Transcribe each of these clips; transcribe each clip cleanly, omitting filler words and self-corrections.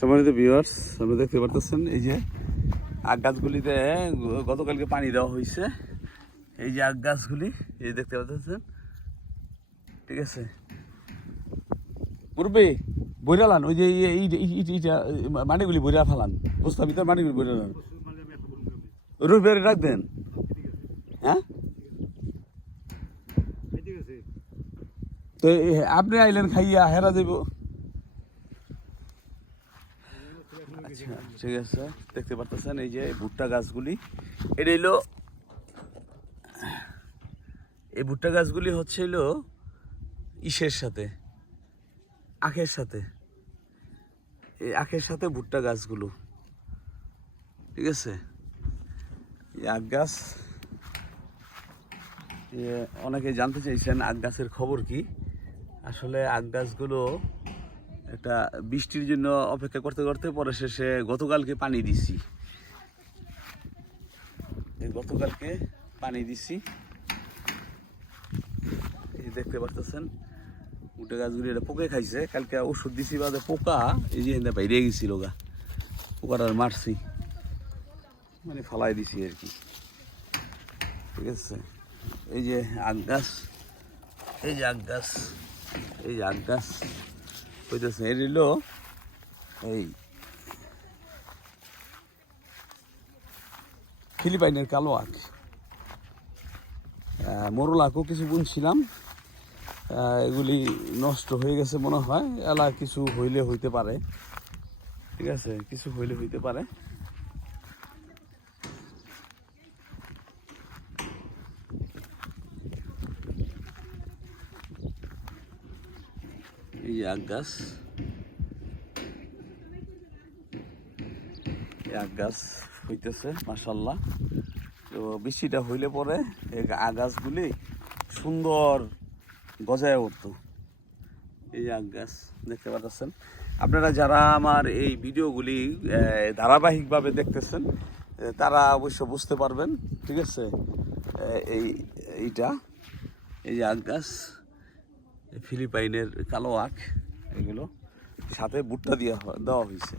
সম্মানিত ভিউয়ার্স, আপনারা দেখতে পারতেছেন এই যে আখ গাছগুলিতে গতকালকে পানি দেওয়া হয়েছে। এই যে আখ গাছগুলি এই দেখতে পাচ্ছেন, ঠিক আছে। মুরব্বি বইরালান ওই যে এইটা মাটিগুলি বইরা ফেলান, বস্তার ভিতরে মাটিগুলি বইরালান, রোজ বেড়ে রাখবেন। হ্যাঁ, তো আপনি আইলেন খাইয়া হেরা দেব। আচ্ছা, ঠিক আছে। দেখতে পারতেছেন এই যে ভুট্টা গাছগুলি, এটা হলো এই ভুট্টা গাছগুলি হচ্ছে হলো ইসের সাথে, আখের সাথে, এই আখের সাথে ভুট্টা গাছগুলো, ঠিক আছে। এই আখ গাছ, অনেকে জানতে চাইছেন আখ গাছের খবর কি। আসলে আখ গাছগুলো একটা বৃষ্টির জন্য অপেক্ষা করতে করতে পরে শেষে গতকালকে পানি দিছি, গতকালকে পানি দিছি। এই দেখতে পারতেছেন ভুট্টা গাছগুলি, এটা পোকে খাইছে। কালকে ওষুধ দিছি বাদে পোকা এই যে বাইরে গেছিল গা, পোকাটা মারছি, মানে ফালাই দিছি আর কি, ঠিক আছে। এই যে আখ গাছ, এই যে আখ গাছ, এই যে আখ গাছ হইতেছে, এর হলো এই ফিলিপাইনের কালো আখ। মোরল আখও কিছু বুনছিলাম, এগুলি নষ্ট হয়ে গেছে মনে হয়। এলা কিছু হইলে হইতে পারে, ঠিক আছে, কিছু হইলে হইতে পারে। এই যে আখ গাছ, এই আখ গাছ হইতেছে মাশাআল্লাহ। তো বৃষ্টিটা হইলে পরে এই আখ গাছগুলি সুন্দর গজায় উঠতো। এই যে আখ গাছ দেখতে পাচ্ছেন আপনারা, যারা আমার এই ভিডিওগুলি ধারাবাহিকভাবে দেখতেছেন তারা অবশ্য বুঝতে পারবেন, ঠিক আছে। এইটা এই যে আখ গাছ, ফিলিপাইনের কালো আখ, এগুলো সাথে ভুট্টা দেওয়া হয়েছে।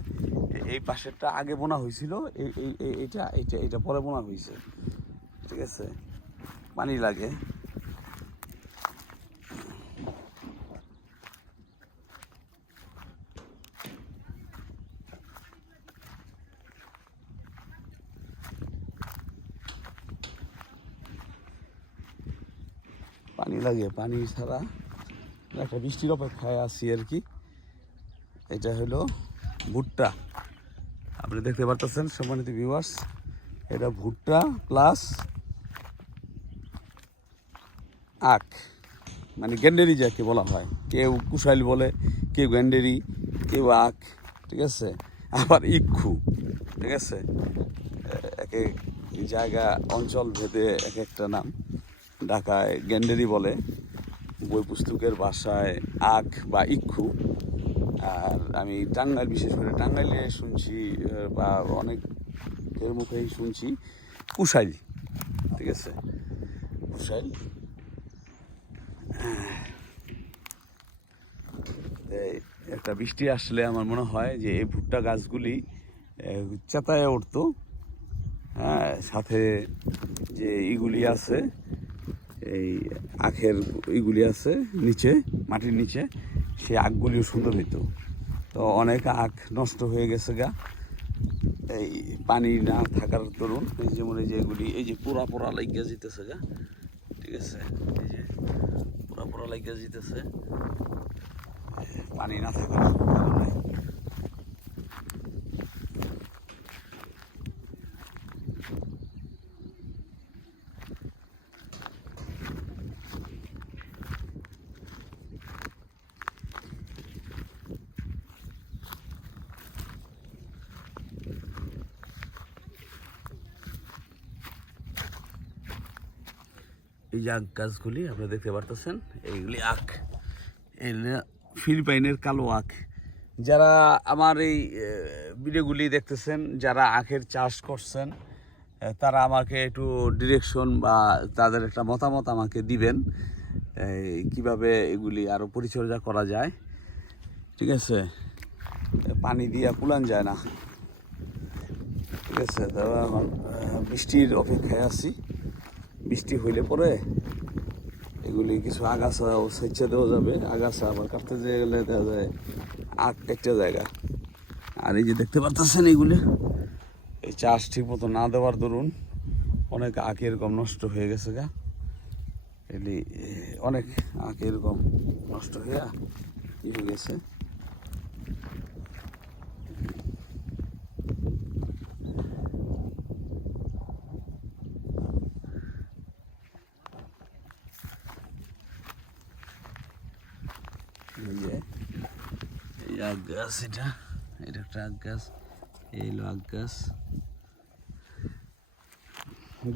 এই পাশেরটা আগে বোনা হয়েছিল, এইটা এইটা এটা পরে বোনা হয়েছে, ঠিক আছে। পানি লাগে। পানি লাগে, পানি ছাড়া একটা বৃষ্টির অপেক্ষায় আছি আর কি। এটা হলো ভুট্টা, আপনি দেখতে পারতেছেন সম্মানিত ভিউয়ার্স। এটা ভুট্টা প্লাস আখ, মানে গ্যান্ডেরি যাকে বলা হয়, কেউ কুশাইল বলে, কেউ গ্যান্ডেরি, কেউ আখ, ঠিক আছে। আবার ইক্ষু, ঠিক আছে। এক এক জায়গা অঞ্চল ভেদে এক একটা নাম। ঢাকায় গ্যান্ডেরি বলে, বই পুস্তকের ভাষায় আখ বা ইক্ষু। আর আমি টাঙ্গাইল, বিশেষ করে টাঙ্গাইলে শুনছি বা অনেকের মুখেই শুনছি কুশাইল, ঠিক আছে, কুশাইল। একটা বৃষ্টি আসলে আমার মনে হয় যে এই ভুট্টা গাছগুলি চেতায় উঠতো। হ্যাঁ, সাথে যে ইগুলি আছে, এই আখের ইগুলি আছে নিচে, মাটির নিচে, সেই আখগুলিও সুন্দর হইতো। তো অনেক আখ নষ্ট হয়ে গেছে গা, এই পানি না থাকার দরুন। এই যেমন এই যে এগুলি, এই যে পোড়া পোড়া লাগিয়া যেতেছে গা, ঠিক আছে, এই যে পোড়া পোড়া লাগিয়া যেতেছে পানি না থাকার কারণে। এই যে আখ গাছগুলি আপনারা দেখতে পারতেছেন, এইগুলি আখ, এগুলি ফিলিপাইনের কালো আখ। যারা আমার এই ভিডিওগুলি দেখতেছেন, যারা আখের চাষ করছেন, তারা আমাকে একটু ডিরেকশন বা তাদের একটা মতামত আমাকে দিবেন, কিভাবে এগুলি আরও পরিচর্যা করা যায়, ঠিক আছে। পানি দিয়ে কুলান যায় না। ঠিক আছে, তবে এখন বৃষ্টির অপেক্ষায় আছি। বৃষ্টি হইলে পরে এগুলি কিছু আগাছা সেচে দেওয়া যাবে। আগাছা আবার কাটতে যেয়ে গেলে দেখা যায় আগ একটা জায়গা। আর এই যে দেখতে পারতেছেন এইগুলি, এই চাষ ঠিক মতো না দেওয়ার দরুন অনেক আখ এরকম নষ্ট হয়ে গেছে গা। এলি অনেক আখ এরকম নষ্ট হয়ে হয়ে গেছে। এই যে এই আখ গাছ, এটা একটা আখ গাছ, এই হলো আখ গাছ।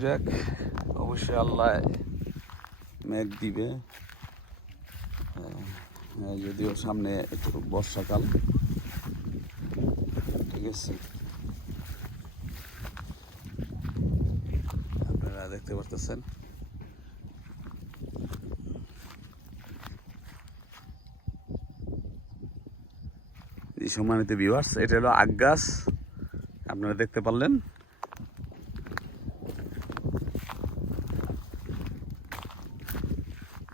যাক, অবশ্যই আল্লাহ মেঘ দিবে। যদিও সামনে একটু বর্ষাকাল। ঠিক আছে, আপনারা দেখতে পারতেছেন। এই সম্মানিত ভিউয়ার্স, এটা হলো আখ গাছ, আপনারা দেখতে পারলেন।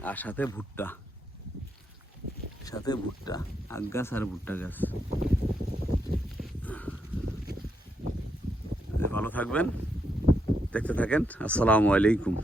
আর সাথে ভুট্টা, আখ গাছ আর ভুট্টা গাছ। ভালো থাকবেন, দেখতে থাকেন। আসসালামু আলাইকুম।